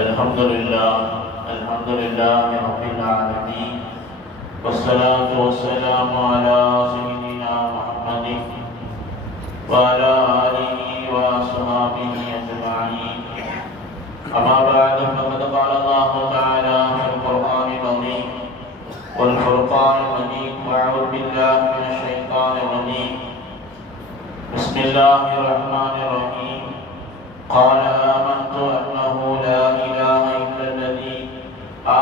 الحمد لله رب العالمين، والصلاة والسلام على سيدنا محمد وعلى آله وأصحابه أجمعين. أما بعد، فقد قال الله تعالى في القرآن العظيم والفرقان المجيد: أعوذ بالله من الشيطان الرجيم. بسم الله الرحمن الرحيم. قال آمنت أنه لا إله إلا الذي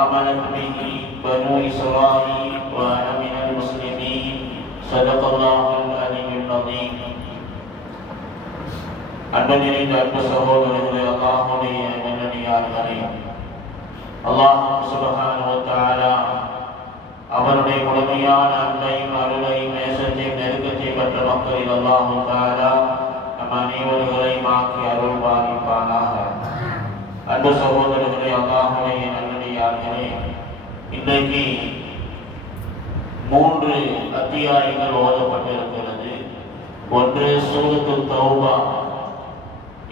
آمنت به بنو إسرائيل وأنا من المسلمين. صدق الله العلي العظيم. அன்பனின் அன்பு சகோதரர்களே, அல்லாஹ்வுடைய நல்லடியார்களே, அல்லாஹ் சுப்ஹானஹு வ தஆலா அவருடைய முழுமையான அன்பையும் அருளையும் நேசத்தையும் நெருக்கத்தையும் பெற்ற மக்களில் அல்லாஹ் தஆலா நம் அனைவர்களையும் ஆக்கி அருள் பாலிப்பானாக. அன்பு சகோதரர்களே, அல்லாஹ்வுடைய நல்லடியார்களே, இன்றைக்கு 3 அத்தியாயங்கள் ஓதப்பட்டிருக்கிறது. ஒன்று சூரத்துல் தௌபா,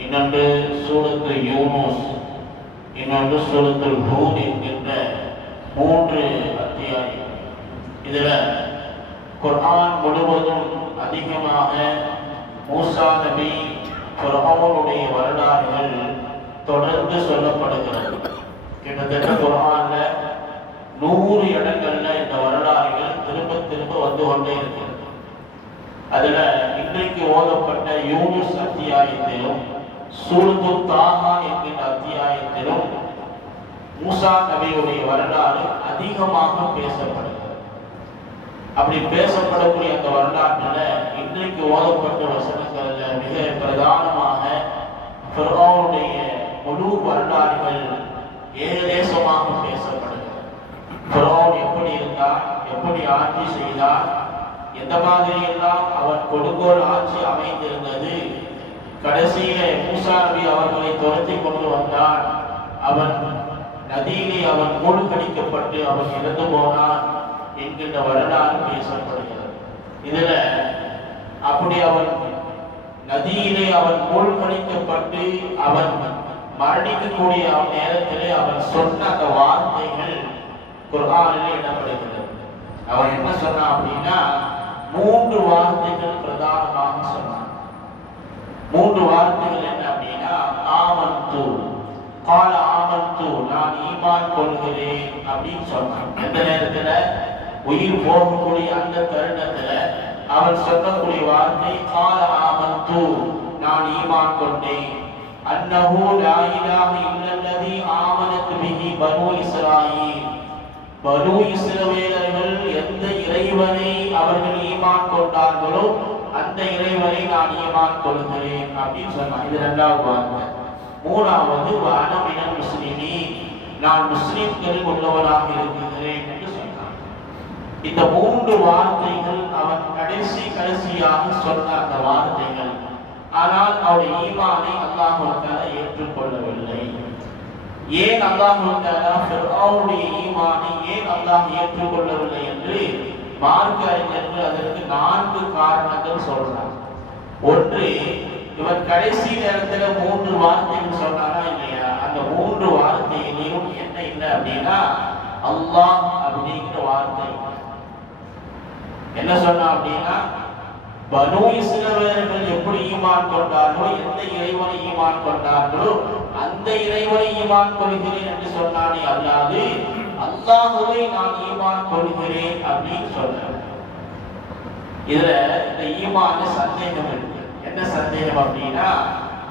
இன்னொன்று சூரத்துல் யூனுஸ், இன்னொன்று சூரத்துல் ஹூத் என்கின்ற 3 அத்தியாயம். இதுல குர்ஆன் முழுவதும் அதிகமாக மூசா நபி ஃபிரௌனுடைய வரலாறுகள் தொடர்ந்து சொல்லப்படுகிறது. கிட்டத்தட்ட குர்ஆன்ல 100 இடங்கள்ல இந்த வரலாறுகள் திரும்ப திரும்ப வந்து கொண்டே இருக்கிறது. அதுல இன்றைக்கு ஓதப்பட்ட யூனுஸ் அத்தியாயத்திலும் சூரத்துல் தாஹா என்கின்ற அத்தியாயத்திலும் மூசா நபியுடைய வரலாறு அதிகமாக பேசப்படுகிறது. அப்படி பேசப்படக்கூடிய அந்த வரலாற்றுல இன்றைக்கு ஓதப்பட்ட வசனங்கள்ல மிக பிரதானமாக ஃபிரௌனுடைய முழு வரலாறுகள் ஏகதேசமாக பேசப்படுகிறது. ஃபிரௌன் எப்படி இருந்தார், எப்படி ஆட்சி செய்தார், எந்த மாதிரி எல்லாம் அவன் கொடுங்கோல் ஆட்சி அமைந்திருந்தது, கடைசியில மூசா நபி அவர்களை துரத்தி கொண்டு வந்தான், அவன் நதியிலே அவன் மூழ்கடிக்கப்பட்டு அவன் இறந்து போனான் என்கின்ற வரலாறு பேசப்படுகிறது. இதுல அப்படி அவன் நதியிலே அவன் மூழ்கடிக்கப்பட்டு அவன் மரணிக்கக்கூடிய நேரத்திலே அவன் சொன்ன அந்த வார்த்தைகள் குர்ஆனிலே இடம்பெறுகிறது. அவன் என்ன சொன்னான் அப்படின்னா 3 வார்த்தைகள் பிரதானமாக சொன்னான். 3 வார்த்தைகள் என்ன அப்படின்னா, ஆமன்து, கால ஆமன்து, நான் ஈமான் கொள்கிறேன் அப்படின்னு சொன்னான். எந்த நேரத்துல? உயிர் போகக்கூடிய அந்த தருணத்துல அவன் சொல்லக்கூடிய வார்த்தை கால ஆமன்து, நான் ஈமான் கொண்டேன். அன்னஹு லா இலாஹ இல்லல்லதி ஆமனத் பிஹி பனு இஸ்ராயீல், பனு இஸ்ரவேலர்கள் எந்த இறைவனை அவர்கள் ஈமான் கொண்டார்களோ அந்த இறைவனை நான் ஈமான் கொள்கிறேன் அப்படின்னு சொன்னான். இது 2வது வார்த்தை. 3வது வஅன மினல் முஸ்லிமீன், நான் முஸ்லிம்களில் உள்ளவனாக இருக்கிறேன் என்று சொன்னான். இந்த 3 வார்த்தைகள் அவன் கடைசியாக சொன்ன அந்த வார்த்தைகள். ஆனால் அவருடைய ஈமானை அல்லாஹ் தஆலா ஏற்றுக்கொள்ளவில்லை. ஏன் அல்லாஹ் தஆலா ஃபிரௌனுடைய ஈமானை ஏன் அல்லாஹ் ஏற்றுக்கொள்ளவில்லை என்று மார்க்க அறிஞர்கள் அதற்கு 4 காரணங்கள் சொல்றாங்க. ஒன்று, இவன் கடைசி நேரத்துல 3 வார்த்தைகள் சொன்னாரா இல்லையா, அந்த 3 வார்த்தையிலும் என்ன இல்லை அப்படின்னா அல்லாஹ் அப்படிங்கிற வார்த்தை. என்ன சொன்னா அப்படின்னா, பனு இஸ்ரவேலர்கள் எப்படி ஈமான் கொண்டார்களோ, எந்த இறைவனை ஈமான் கொண்டார்களோ அந்த இறைவனை ஈமான் கொள்கிறேன் என்று சொன்னானே அல்லாது அல்லாஹ்வை நான் ஈமான் கொள்கிறேன் அப்படின்னு சொன்னார். இதுல இந்த ஈமான்ல சந்தேகம் இருக்கு. என்ன சந்தேகம் அப்படின்னா,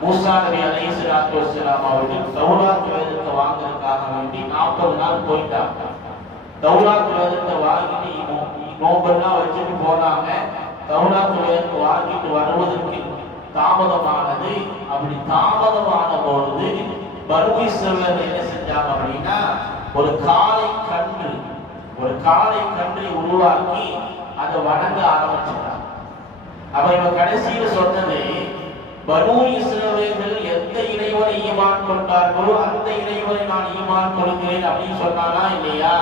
மூசா நபி அலைஹிஸ்ஸலாத்து வஸ்ஸலாம் அவர்கள் தௌராத் வேதத்தை வாங்குறதுக்காக வேண்டி 40 நாள் போயிட்டாங்க. தௌராத் வேதத்தை வாங்கிட்டு நோம்பெல்லாம் வச்சுட்டு போனாங்க. தௌராத் வேதத்தை வாங்கிட்டு வருவதற்கு தாமதமானது. அப்படி தாமதமான பொழுது பனு இஸ்ரவேலர்கள் என்ன செஞ்சாங்க அப்படின்னா, ஒரு காளை கன்றை உருவாக்கி அதை வணங்க ஆரம்பிச்சாங்க. அப்ப இவன் கடைசியில் சொன்னது, பனு இஸ்ரவேலர்கள் எந்த இறைவனை ஈமான் கொண்டார்களோ அந்த இறைவனை நான் ஈமான் கொள்கிறேன் அப்படின்னு சொன்னானா இல்லையா?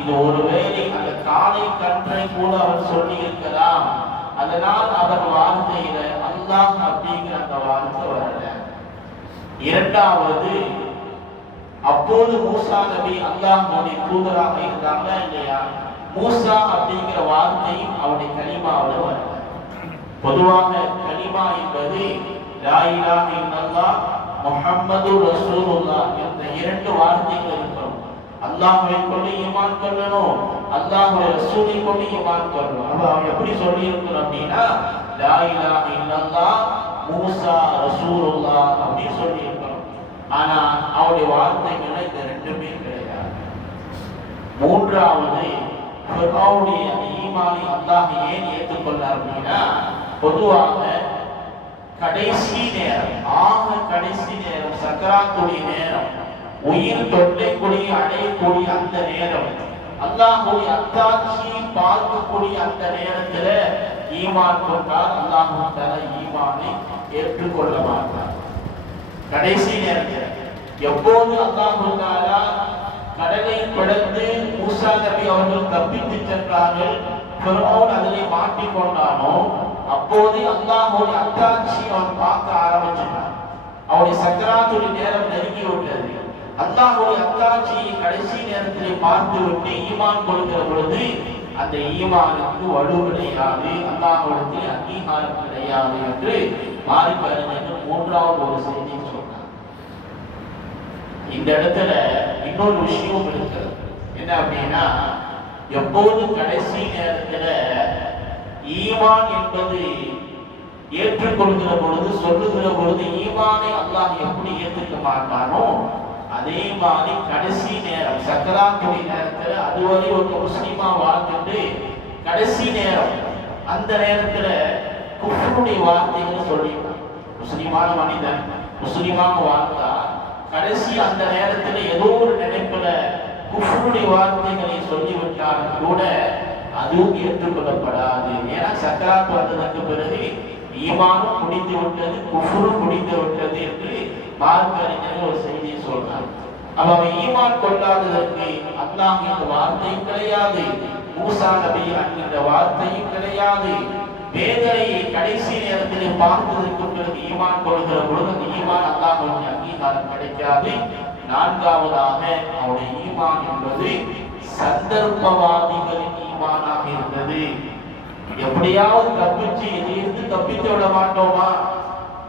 இது ஒருவேளை அந்த காளை கன்றை கூட அவன் சொல்லி இருக்கலாம். அதனால் அவன் வார்த்தையில அல்லாஹ் அப்படிங்கிற அந்த வார்த்தை வரல. இரண்டாவது, அப்போது மூசா நபி அல்லாஹ்வுடைய தூதராக இருந்தாங்களா இல்லையா? மூசா அப்படிங்கிற வார்த்தையும் அவருடைய கலிமாவில் வரல. பொதுவாக கலிமா என்பது லா இலாஹ இல்லல்லாஹ் முஹம்மது ரசூலுல்லாஹ் என்ற இரண்டு வார்த்தைகள் இருக்கிறோம். அல்லாஹ்வை கொண்டு ஈமான் கொள்ளணும், அல்லாஹ்வுடைய ரசூலை கொண்டு ஈமான் கொள்ளணும். அப்ப அவன் எப்படி சொல்லி இருக்கணும் அப்படின்னா லா இலாஹ இல்லல்லாஹ் மூசா ரசூலுல்லாஹ் அப்படின்னு சொல்லி இருக்கணும். ஆனா அவருடைய வார்த்தைகள் இந்த ரெண்டுமே கிடையாது. மூன்றாவது ஃபிரௌனுடைய ஈமானை அல்லாஹ் ஏன் ஏற்றுக்கொண்டார் அப்படின்னா பொதுவாக கடைசி நேரம், கடைசி நேரம், சக்கராத்துடைய நேரம், உயிர் தொண்டைக்குடி அடையக்கூடிய அந்த நேரம், அல்லாஹ்வுடைய அத்தாட்சி பார்க்கக்கூடிய அந்த நேரத்துல ஈமான் கொண்டால் அல்லாஹ் தஆலா ஈமானை ஏற்றுக்கொள்ள மாட்டார். கடைசி நேரத்தில் எப்போது அல்லாஹ் தஆலா கடலை கடந்து மூசா நபி அவர்கள் தப்பித்து சென்றார்கள், ஃபிரௌன் அதிலே மாட்டிக்கொண்டானோ அப்போது அல்லாஹ்வுடைய அத்தாட்சி அவன் பார்க்க ஆரம்பிச்சான். அவருடைய சக்கராத்துடைய நேரம் நெருங்கி விட்டது. அல்லாஹ்வுடைய அத்தாட்சியை கடைசி நேரத்திலே பார்த்து விட்டு ஈமான் கொள்கிற பொழுது அந்த ஈமானுக்கு வலு கிடையாது, அல்லாஹ்விடத்தில் அங்கீகாரம் கிடையாது என்று மார்க்க அறிஞர்கள் மூன்றாவது ஒரு செய்தியை சொன்னார். இந்த இடத்துல இன்னொரு விஷயம் இருக்கிறது. என்ன அப்படின்னா எப்போது கடைசி நேரத்துல ஈமான் என்பது ஏற்றுக்கொள்கிற பொழுது, சொல்லுகிற பொழுது ஈமானை அல்லாஹ் எப்படி ஏற்றுக்க மாட்டானோ அதே மாதிரி கடைசி நேரம் சக்கராத்துடைய நேரத்துல அதுவரை ஒரு முஸ்லிமா வாழ்ந்துட்டு கடைசி நேரம் அந்த நேரத்துல குஃப்ருடைய வார்த்தைகளை சொல்லிட்டான். முஸ்லிமான மனிதன் முஸ்லிமாக வாழ்ந்தா கடைசி அந்த நேரத்துல ஏதோ ஒரு நினைப்புல குஃப்ருடைய வார்த்தைகளை சொல்லிவிட்டாலும் கூட அதுவும் ஏற்றுக்கொள்ளப்படாது. ஏன்னா சக்கராத் வந்ததற்கு பிறகு ஈமானும் முடிந்து விட்டது, குஃப்ரும் முடிந்து விட்டது என்று மார்க்க அறிஞர்கள் ஒரு செய்தியை சொல்றாங்க. அப்ப அவன் ஈமான் கொள்ளாததற்கு அல்லாஹ் என்ற வார்த்தையும் கிடையாது, மூசா நபி என்கின்ற வார்த்தையும் கிடையாது. வேதனை கடைசி நேரத்தில் பார்த்ததற்கு பிறகு ஈமான் கொள்கிற பொழுது அந்த ஈமான் அல்லாஹ்வுடைய அங்கீகாரம் கிடைக்காது. நான்காவதாக அவருடைய ஈமான் என்பது சந்தர்ப்பவாதிகளின் ஈமானாக இருந்தது. எப்படியாவது தப்பிச்சு இதிலிருந்து தப்பித்து விட மாட்டோமா,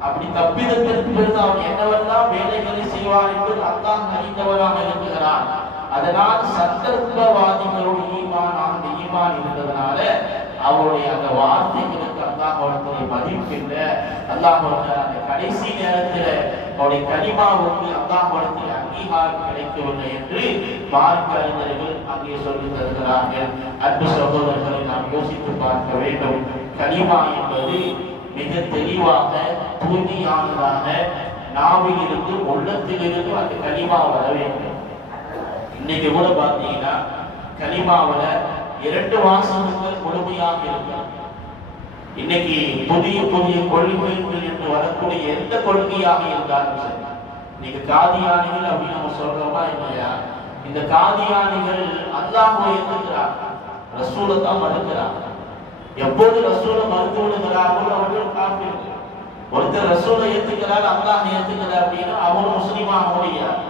அப்படி தப்பிதத்திற்கு பிறகு அவன் என்னவெல்லாம் வேலைகளை செய்வான் என்பது அல்லாஹ் அறிந்தவராக இருக்கிறான். அதனால் சந்தர்ப்பவாதிகளுடைய ஈமான் அந்த ஈமான் இருந்ததுனால அவருடைய அந்த வார்த்தைகளுக்கு அல்லாஹ்வுடைய மதிப்பில்லை. அல்லாஹ்வுடைய அந்த கடைசி நேரத்தில் அவருடைய கலிமாவுக்கு அல்லாஹ்வுடைய அங்கீகாரம் கிடைக்கவில்லை என்று மார்க்க அறிஞர்கள் அங்கே சொல்லி தருகிறார்கள். அன்பு சகோதரர்களை நாம் யோசித்து பார்க்க வேண்டும். கலிமா என்பது மிக தெளிவாக தூய்மையானதாக நாவில் இருந்து உள்ளத்திலிருந்து அந்த கலிமா வர வேண்டும். இன்னைக்கு கூட பார்த்தீங்கன்னா கலிமாவில 2 வாசகங்கள் முழுமையாக இருக்கும். இன்னைக்கு புதிய புதிய கொள்கைகள் என்று வரக்கூடிய எந்த கொள்கையாக இருந்தாலும் சரி, இன்னைக்கு காதியானிகள் அப்படின்னு நம்ம சொல்றோமா இல்லையா? இந்த காதியானிகள் அல்லாஹ்வை ஏற்றுக்கிறார், ரசூலை தான் மறுக்கிறார். எப்போது ரசூலை மறுத்து விடுகிறார்களோ அவர்கள் காஃபிர்கள். ஒருத்தர் ரசூலை ஏற்றுக்கிறார், அல்லாஹ் ஏற்றுக்கிறார் அப்படின்னா அவரும் முஸ்லீமாக முடியாது.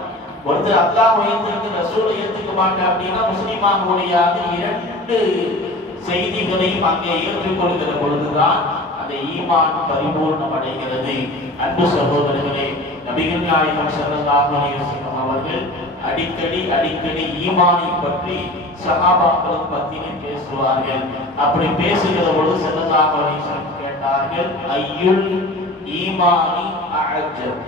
ஒருத்தர் அல்லாஹ்வை ஏற்றுக்கு ரசூலை ஏற்றுக்க மாட்டார் அப்படின்னா முஸ்லீமாக முடியாது. 2 செய்திகளையும் அங்கே ஏற்றுக்கொள்கிற பொழுதுதான் அந்த ஈமான் பரிபூர்ணம் அடைகிறது. அன்பு சகோதரர்களே, நபிகள் நாயகம் ஸல்லல்லாஹு அலைஹி வஸல்லம் அவர்கள் அடிக்கடி ஈமானை பற்றி சஹாபாக்களுக்கு மத்தியில் பேசுவார்கள். அப்படி பேசுகிற பொழுது ஸல்லல்லாஹு அலைஹி வஸல்லம் கேட்டார்கள், ஐயுல் ஈமானி அஅஜப்,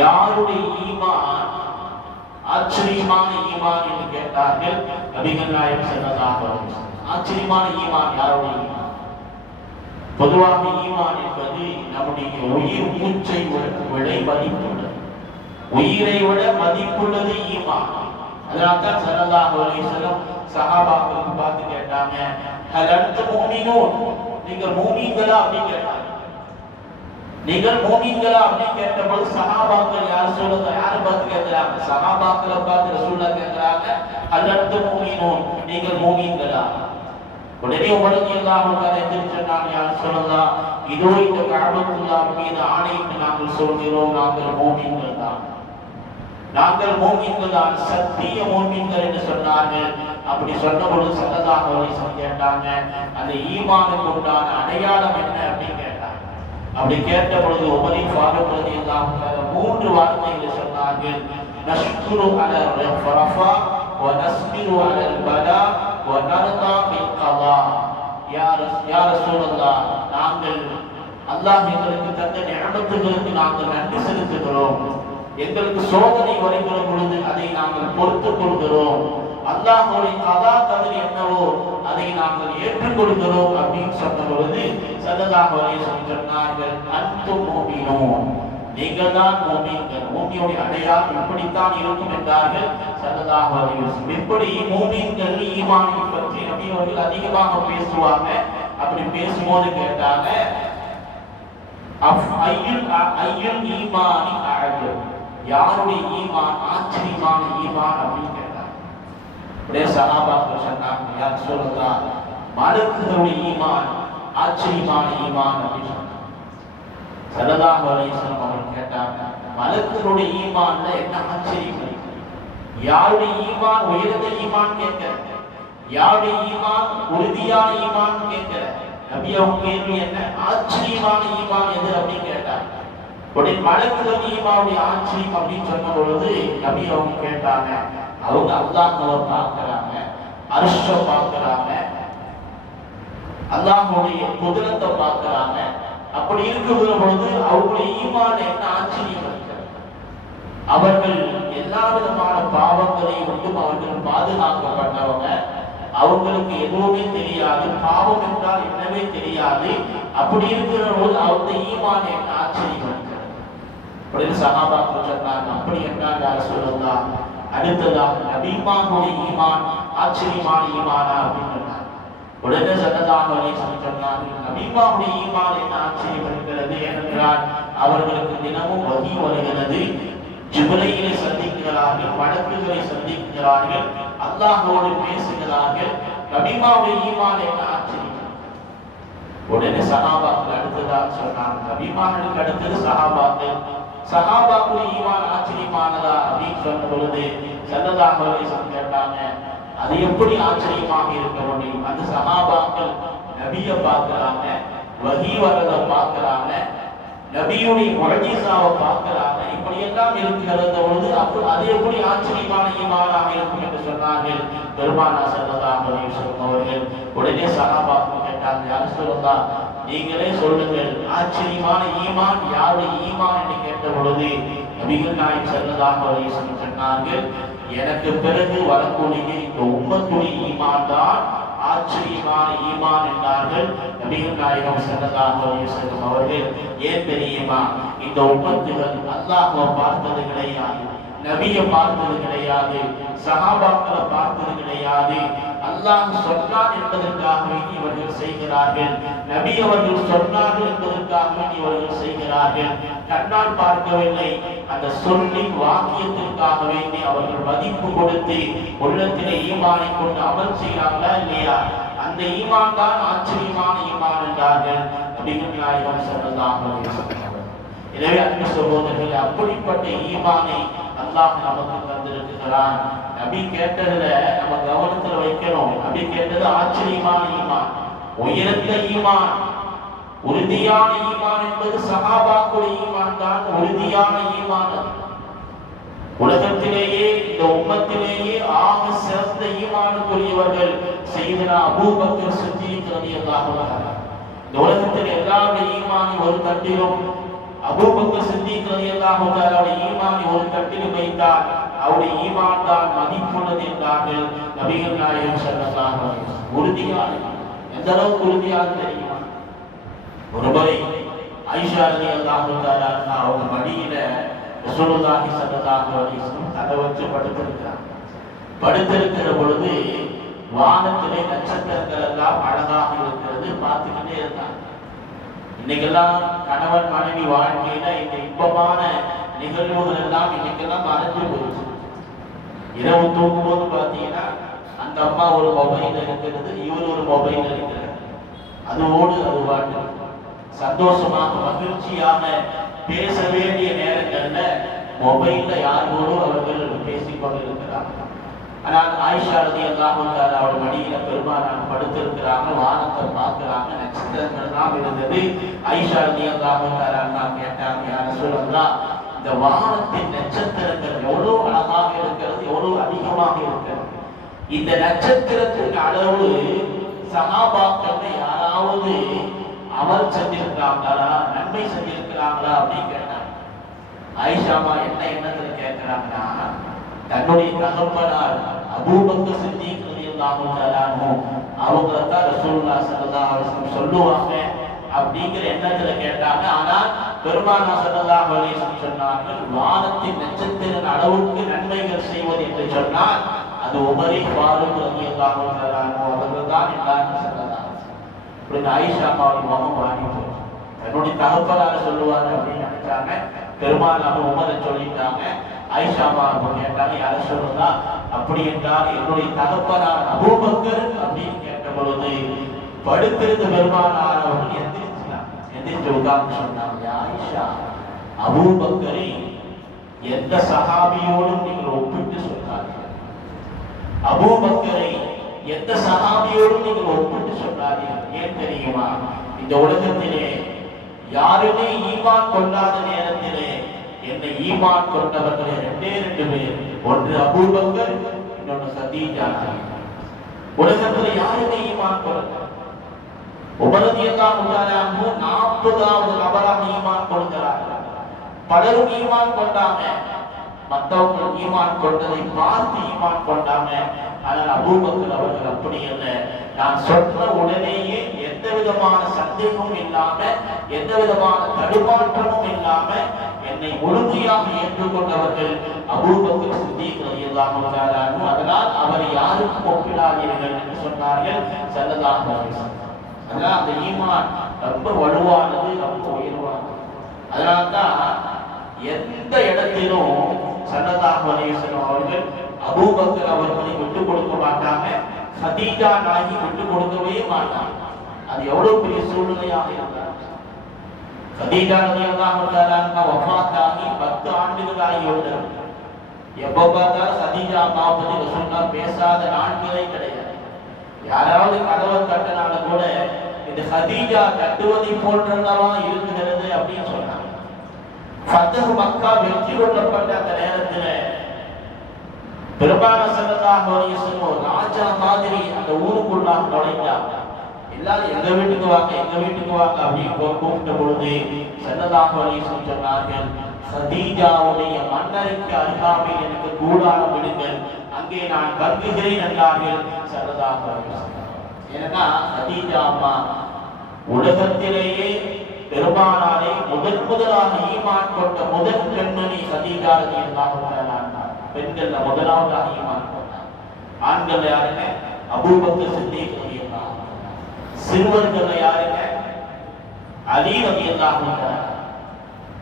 யாருடைய ஈமான் ஆச்சரியமான ஈமான் என்று கேட்டார்கள் நபிகள் நாயகம் ஸல்லல்லாஹு அலைஹி வஸல்லம். ஆச்சரியமான ஈமான் யாருடைய ஈமான்? பொதுவாக ஈமான் என்பது நம்முடைய உயிர் மூச்சை விட மதிப்புள்ளது, உயிரை விட மதிப்புள்ளது ஈமான். அதனால்தான் ஸல்லல்லாஹு அலைஹி வஸல்லம் சஹாபாக்கள் பார்த்து கேட்டாங்க, ஹல் அன்தும் முஃமினூன், நீங்கள் மூமின்களா அப்படின்னு கேட்டாங்க. நீங்கள் மூமின்களா அப்படின்னு கேட்டபோது சஹாபாக்கள் யார் சொல்லுங்க, யாரை பார்த்து கேட்கிறாங்க? சஹாபாக்களை பார்த்து ரசூலுல்லாஹ் கேட்கிறாங்க, ஹல் அன்தும் முஃமினூன், நீங்கள் மூமின்களா? உடனே உமர் ரலியல்லாஹு தஆலா எந்திரிச்சு சொன்னாங்க, யார் சொல்லலாம், இதோ இந்த கஅபத்துல்லாஹ் மீது ஆணையிட்டு நாங்கள் சொல்கிறோம், நாங்கள் மூமின்கள் தான். நாங்கள் மூமின்கள் தான், சத்திய மூமின்கள் என்று சொன்னார்கள். அப்படி சொன்ன பொழுது ஸல்லல்லாஹு அலைஹி வஸல்லம் கேட்டாங்க, அந்த ஈமானுக்கு உண்டான அடையாளம் என்ன அப்படின்னு கேட்டாங்க. அப்படி கேட்ட பொழுது உமர் ஃபாரூக் ரலியல்லாஹு அன்ஹு 3 வார்த்தைகளை சொன்னார்கள். நஷ்குரு அலல் ரஃபா வ நஸ்பிரு அலல் பலா வ நர்தா பில் கலா. யா ரசூலல்லாஹ், நாங்கள் அல்லாஹ் எங்களுக்கு தந்த நிஅமத்துகளுக்கு நாங்கள் நன்றி செலுத்துகிறோம். எங்களுக்கு சோதனை வருகிற பொழுது அதை நாங்கள் பொறுத்துக் கொள்கிறோம். அல்லாஹ்வுடைய கதா கதிர் என்னவோ அதை நாங்கள் ஏற்றுக்கொள்கிறோம் அப்படின்னு சொன்ன பொழுது ஸல்லல்லாஹு அலைஹி வஸல்லம் சொன்னார்கள், அன்தும் முஃமினூன், நீங்கள் தான் மூமின்கள். மூமினுடைய அடையாளம் இப்படித்தான் இருக்கும் என்றார்கள் ஸல்லல்லாஹு அலைஹி வஸல்லம். இப்படி மூமின்கள் ஈமானை பற்றி நபி அவர்கள் அதிகமாக பேசுவாங்க. அப்படி பேசும்போது கேட்டாங்க, ஐயுல் ஈமானி அஅஜப், யாருடைய ஈமான் ஆச்சரியமான ஈமான் அப்படின்னு கேட்டாங்க. அப்படியே சஹாபாக்கள் சொன்னாங்க, யா ரசூலல்லாஹ், மலக்குகளுடைய ஈமான் ஆச்சரியமான ஈமான் அப்படின்னு சொன்னாங்க. ஸல்லல்லாஹு அலைஹி வஸல்லம் அவர்கள் கேட்டாங்க, மலக்குகளுடைய ஈமான்ல என்ன ஆச்சரியம் இருக்கு? யாருடைய ஈமான் உயர்ந்த ஈமான் கேட்கிற, யாருடைய ஈமான் உறுதியான ஈமான் கேட்கிற. நபி அவங்க கேள்வி என்ன, ஆச்சரியமான ஈமான் எது அப்படின்னு கேட்டாங்க. உடனே மலக்குகள் ஈமானுடைய ஆச்சரியம் அப்படின்னு சொன்ன பொழுது நபி அவங்க கேட்டாங்க, அவங்க அல்லாஹ்வை பார்க்கறாங்க, அர்ஷ பார்க்கறாங்க, அல்லாஹ்வுடைய குதிரத்தை பார்க்கறாங்க. அப்படி இருக்கிற பொழுது அவங்களுடைய ஈமான் என்ன ஆச்சரியம் இருக்கிறது. அவர்கள் எல்லா விதமான பாவங்களை விட்டும் அவர்கள் பாதுகாக்கப்பட்டவங்க. அவங்களுக்கு எதுவுமே தெரியாது, பாவம் என்றால் என்னவே தெரியாது. அப்படி இருக்கிற பொழுது அவங்க ஈமான் என்ன ஆச்சரியம் இருக்கிறது. அப்படின்னு சஹாபாக்கள் சொன்னாங்க, அப்படி என்றால் யா ரசூலல்லாஹ், அடுத்ததாக நபிமானுடைய ஈமான் ஆச்சரியமான ஈமானா அப்படின்னு சொன்னாங்க. உடனே ஸல்லல்லாஹு அலைஹி வஸல்லம் சொன்னார்கள், நபிமானுடைய ஈமான் என்ன ஆச்சரியம் இருக்கிறது என்றால், அவர்களுக்கு தினமும் வஹி வருகிறது, ஜிப்ரீலை சந்திக்கிறார்கள், மலக்குகளை சந்திக்கிறார்கள், அல்லாஹ்வோடு பேசுகிறார்கள். நபிமாவுடைய ஈமான் என்ன ஆச்சரியம். உடனே சஹாபாக்கள் அடுத்ததாக சொன்னாங்க, நபிமானுக்கு அடுத்தது சஹாபாக்கள், சஹாபாக்களுடைய ஈமான் ஆச்சரியமானதா அப்படின்னு சொன்ன பொழுது ஸல்லல்லாஹு அலைஹி வஸல்லம் கேட்டாங்க, அது எப்படி ஆச்சரியமாக இருக்க முடியும்? அந்த சஹாபாக்கள் நபியை பார்க்கறாங்க, வஹி வரதை பார்க்கறாங்க, நபியுடைய முஅஜிஸாவை பார்க்கறாங்க. இப்படி எல்லாம் இருக்கிற பொழுது அது எப்படி ஆச்சரியமான ஈமானாக இருக்கும் என்று சொன்னார்கள் பெருமானார் ஸல்லல்லாஹு அலைஹி வஸல்லம் அவர்கள். உடனே சஹாபாக்கள் கேட்டாங்க, யா ரசூலல்லாஹ், நீங்களே சொல்லுங்கள், ஆச்சரியமான ஈமான் யாருடைய ஈமான் என்று கேட்ட பொழுது நபிகள் நாயகம் ஸல்லல்லாஹு அலைஹி வஸல்லம் சொன்னார்கள், எனக்கு பிறகு வரக்கூடிய இந்த உம்மத்துடைய ஈமான் தான் ஆச்சரியமான ஈமான் என்றார்கள் நபிகள் நாயகம் ஸல்லல்லாஹு அலைஹி வஸல்லம் அவர்கள். ஏன் தெரியுமா? இந்த உம்மத்துகள் அல்லாஹ்வை பார்த்தது கிடையாது, நபியை பார்த்தது கிடையாது, சஹாபாக்களை பார்த்தது கிடையாது. அல்லாஹ் சொன்னான் என்பதற்காக இவர்கள் செய்கிறார்கள், நபி அவர்கள் சொன்னார்கள் என்பதற்காக இவர்கள் செய்கிறார்கள். கண்ணால் பார்க்கவில்லை, அந்த சொல்லின் வாக்கியத்திற்காக வேண்டி அவர்கள் மதிப்பு கொடுத்து உள்ளத்திலே ஈமானை கொண்டு அமல் செய்கிறாங்களா இல்லையா? அந்த ஈமான் தான் ஆச்சரியமான ஈமான் என்றார்கள் நபிகள் நாயகம் ஸல்லல்லாஹு அலைஹி வஸல்லம். எனவே அன்பு சகோதரர்களே, அப்படிப்பட்ட ஈமானை அல்லாஹ் நமக்கு தந்திருக்கிறான். நபி கேட்டதுல நம்ம கவனத்துல வைக்கணும். நபி கேட்டது ஆச்சரியமான ஈமான், உயர்ந்த ஈமான், உறுதியான ஈமான் என்பது சஹாபாக்களுடைய ஈமான் தான் உறுதியான ஈமான். உலகத்திலேயே இந்த உம்மத்திலேயே ஆக சிறந்த ஈமானுக்குரியவர்கள் சையதுனா அபூபக்கர் சித்தீக் ரலியல்லாஹு அன்ஹு. இந்த உலகத்தில் எல்லாருடைய ஈமானை ஒரு தட்டிலும் அபூபக்கர் சித்தீக் ரலியல்லாஹு அன்ஹுடைய ஈமானை ஒரு தட்டிலும் வைத்தால் அவருடைய ஈமான் தான் மதிப்புள்ளது என்றார்கள் நபிகள் நாயகம் ஸல்லல்லாஹு அலைஹி வஸல்லம். உறுதியான, எந்த அளவுக்கு உறுதியாக தெரியுமா? ஒருமுறை ஆயிஷா ரலியல்லாஹு அன்ஹா அவங்க மடியில ரசூலுல்லாஹி ஸல்லல்லாஹு அலைஹி வஸல்லம் தலை வச்சு படுத்திருக்கிற பொழுது வானத்திலே நட்சத்திரங்கள் எல்லாம் அழகாக இருக்கிறது, பார்த்துக்கிட்டே இருந்தாங்க. இன்னைக்கெல்லாம் கணவன் மனைவி வாழ்க்கையில இந்த இன்பமான நிகழ்வுகள் எல்லாம் இன்னைக்கெல்லாம் மறைஞ்சு போயிடுச்சு. இரவு தூங்கும் போது பார்த்தீங்கன்னா அந்த அம்மா ஒரு மொபைல் இருக்கிறது, இவர் ஒரு மொபைல் இருக்கிறார், அதோடு அது வாழ்க்கை சந்தோஷமாக மகிழ்ச்சியாக பேச வேண்டிய நேரங்கள்ல மொபைல்ல யாரோடு அவர்கள் பேசிக் கொண்டிருக்கிறார். ஆனால் ஆயிஷா ரலியல்லாஹு தஆலா அவள் மடியில பெருமானார் படுத்திருக்கிறாங்க, வானத்தை பார்க்கிறாங்க, நட்சத்திரங்கள் எல்லாம் இருந்தது. ஆயிஷா ரலியல்லாஹு தஆலா கேட்டாங்க, யா ரசூலல்லாஹ், இந்த வானத்தின் நட்சத்திரங்கள் எவ்வளவு அழகாக இருக்கிறது, எவ்வளவு அதிகமாக இருக்கிறது. இந்த நட்சத்திரத்தின் அளவு சஹாபாக்கள் யாராவது அமல் செஞ்சிருக்கிறாங்களா, நன்மை செஞ்சிருக்கிறாங்களா அப்படின்னு கேட்டாங்க. ஆயிஷாமா என்ன எண்ணத்துல கேட்கிறாங்கன்னா, தன்னுடைய தகப்பனார் அபூபக்கர் சித்திக் ரலியல்லாஹு தஆலா அவங்க தான் ரசூலுல்லாஹி ஸல்லல்லாஹு அலைஹி வஸல்லம் சொல்லுவாங்க அப்படிங்கிற எண்ணத்துல கேட்டாங்க. ஆனால் பெருமானார் ஸல்லல்லாஹு அலைஹி வஸல்லம் சொன்னார்கள், வானத்தின் நட்சத்திர அளவுக்கு நன்மைகள் செய்வது என்று சொன்னால் அது உமரே ஃபாரூக் ரலியல்லாஹு தஆலா அவர்கள் தான் என்று சொல்லலாம். இப்படி ஆயிஷா அம்மாவின் முகம் வாடி போச்சு. தன்னுடைய தகப்பனார் சொல்லுவாங்க அப்படின்னு நினைச்சாங்க. பெருமானார் உமரை சொல்லிட்டாங்க. ஆயிஷா அம்மா கேட்டாங்க, யார சொல்றதா, அப்படி என்றால் என்னுடைய தகப்பனார் அபூபக்கர் அப்படின்னு கேட்ட பொழுது படுத்திருந்த பெருமானார் அவர்கள் எந்திரிச்சு உட்கார்ந்து சொன்னாங்க, ஆயிஷா, அபூபக்கரை எந்த சஹாபியோடும் நீங்கள் ஒப்பிட்டு சொன்னார்கள், அபூபக்கரை எந்த சஹாபியோடும் நீங்கள் ஒப்பிட்டு சொன்னார்கள். ஏன் தெரியுமா, இந்த உலகத்திலே யாருமே ஈமான் கொண்டாத நேரத்திலே என்னை ஈமான் கொண்டவர்களே ரெண்டே பேர், ஒன்று அபூபக்கர், இன்னொன்று கதீஜா. உலகத்துல யாருமே ஈமான் கொள்ளல. உமர் ரலியல்லாஹு தஆலா அன்ஹு 40வது நபராக ஈமான் கொள்கிறார்கள். பலரும் ஈமான் கொண்டாங்க, மற்றவங்க ஈமான் கொண்டதை பார்த்து ஈமான் கொண்டாங்க. ஆனால் அபூபக்கர் அவர்கள் அப்படி அல்ல. நான் சொன்ன உடனேயே எந்த விதமான சந்தேகமும் இல்லாம, எந்த விதமான தடுமாற்றமும் இல்லாம என்னை முழுமையாக ஏற்றுக்கொண்டவர்கள் அபூபக்கர் சித்திக் ரலியல்லாஹு தஆலா அன்ஹு. அதனால் அவர் யாருக்கும் ஒப்பிடாதீர்கள் என்று சொன்னார்கள் ஸல்லல்லாஹு அலைஹி வஸல்லம். அதனால் அந்த ஈமான் ரொம்ப வலுவானது, ரொம்ப உயர்வானது. அதனால்தான் எந்த இடத்திலும் ஸல்லல்லாஹு அலைஹி வஸல்லம் அவர்கள் அபூபக்கர் அவர்களை விட்டுக் கொடுக்க மாட்டாங்க, கதீஜா நாயகி விட்டுக் கொடுக்கவே மாட்டாங்க. அது எவ்வளவு பெரிய சூழ்நிலையாக இருந்தார். கதீஜா ரலியல்லாஹு தஆலா அன்ஹா வஃபாத் ஆகி 10 ஆண்டுகள் ஆகிவிட்டது. எப்ப பார்த்தாலும் கதீஜா அம்மாவை பத்தி ரசூலுல்லாஹ் பேசாத நாட்களே கிடையாது. யாராவது கதவை தட்டினால கூட இந்த கதீஜா தட்டுவதை போன்றல்லவா இருக்கிறது அப்படின்னு சொன்னாங்க. ஃபத்ஹ் மக்கா வெற்றி கொள்ளப்பட்ட அந்த நேரத்தில் பெருமானார் ஸல்லல்லாஹு அலைஹி வஸல்லம் ராஜா மாதிரி அந்த ஊருக்குள்ளாக நுழைந்தாங்க. எல்லாரும் எங்க வீட்டுக்கு வாங்க, எங்க வீட்டுக்கு வாங்க அப்படின்னு கூப்பிட்ட பொழுது ஸல்லல்லாஹு அலைஹி வஸல்லம் சொன்னார்கள், கதீஜாவுடைய மன்னருக்கு அருகாமையில் எனக்கு கூடாரம் விடுங்கள், அங்கே நான் தங்குகிறேன் என்றார்கள் ஸல்லல்லாஹு அலைஹி வஸல்லம். ஏன்னா கதீஜா அம்மா உலகத்திலேயே பெருமானாரை முதலாக ஈமான் கொண்ட முதல் பெண்மணி கதீஜா ரலியல்லாஹு தஆலா அன்ஹா. பெண்கள்ல முதலாவதாக ஈமான் கொண்டார். ஆண்கள் யாருங்க? அபூபக்கர் சித்திக் ரலியல்லாஹு அன்ஹு. சிறுவர்கள் யாருங்க? அலி ரலியல்லாஹு அன்ஹு.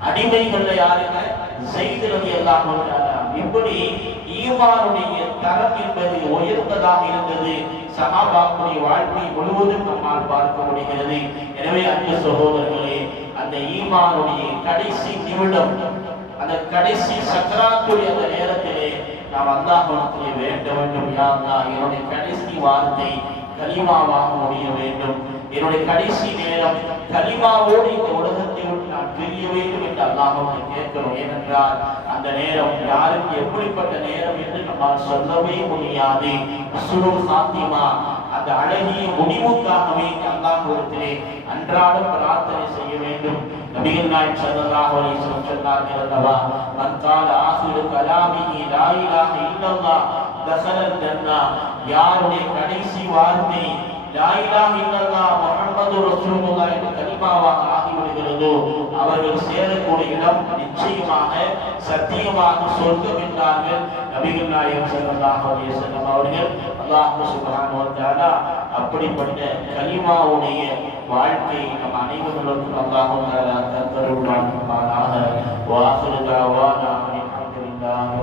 அடிமைகள் யாருங்க? ஸைத் ரலியல்லாஹு அன்ஹு. இப்படி ஈமானுடைய தரம் என்பது உயர்ந்ததாக இருந்தது. சஹாபாக்களுடைய வாழ்க்கை முழுவதும் நம்மால் பார்க்க முடிகிறது. எனவே அன்பு சகோதரர்களே, அந்த ஈமானுடைய கடைசி நிமிடம், அந்த கடைசி சக்கராத்துடைய அந்த நேரத்திலே நாம் அல்லாஹ்விடத்திலே வேண்ட வேண்டும், யா அல்லாஹ், என்னுடைய கடைசி வார்த்தை கலிமாவாக முடிய வேண்டும், என்னுடைய கடைசி நேரம் கலிமாவோடு இந்த உலகத்தை விட்டு நான் பிரிய வேண்டும் என்று அல்லாஹ்விடம் கேட்கிறோம். ஏனென்றால் அந்த நேரம் யாருக்கு எப்படிப்பட்ட நேரம் என்று நம்மால் சொல்லவே முடியாது. சுருள் சாத்திமா, அந்த அழகிய முடிவுக்காகவே அல்லாஹ்விடத்திலே அன்றாடம் பிரார்த்தனை செய்ய வேண்டும். நபிகள் நாயகம் ஸல்லல்லாஹு அலைஹி வஸல்லம் சொன்னார்கள் அல்லவா, மன் கால ஆகிரு கலாமிஹி லா இலாஹ இல்லல்லாஹ் தஸலல் ஜன்னah. யாருடைய கடைசி வார்த்தை லா இலாஹ இல்லல்லாஹ் முஹம்மதுர் ரசூலுல்லாஹ் என்ற கலிமாவாக ஆகிவிடுகிறதோ அவர்கள் சேரக்கூடிய இடம் நிச்சயமாக சத்தியமாக சொர்க்கம் என்றார்கள் நபிகள் நாயகம் ஸல்லல்லாஹு அலைஹி வஸல்லம் அவர்கள். அல்லாஹ் சுப்ஹானஹு வ தஆலா அப்படிப்பட்ட கலிமாவுடைய வாழ்க்கை நம் அனைவருக்கும் அல்லாஹ் தஆலா தந்தருள்வானாக. வ ஆகிரு தஅவானா அல்ஹம்துலில்லாஹி